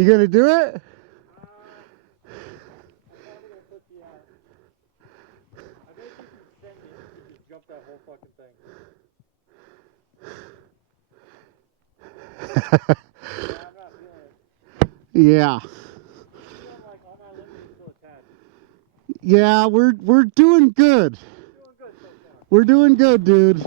You gonna do it? I'm probably gonna put the, I bet you can send it and just jump that whole fucking thing. Yeah, I'm not feeling it. Yeah. I'm feeling like all my limbs are still attached. Yeah, we're doing good. Doing good so far. We're doing good, dude.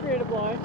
Creative line.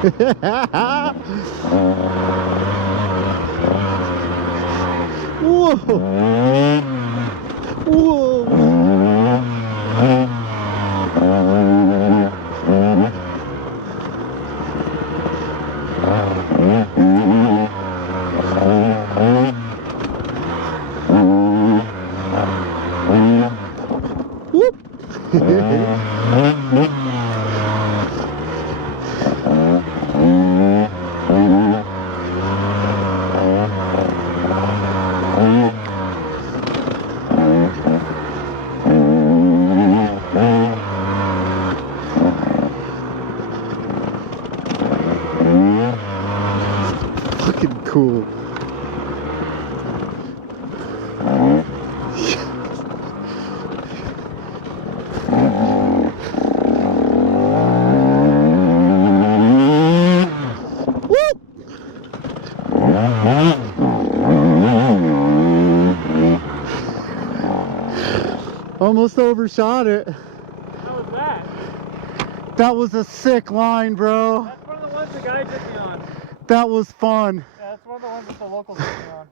Whoa! Whoa! Whoop! Fucking cool. Almost overshot it. How was that? That was a sick line, bro. That's one of the ones the guy took me on. That was fun. Yeah, that's one of the ones that the locals took me on.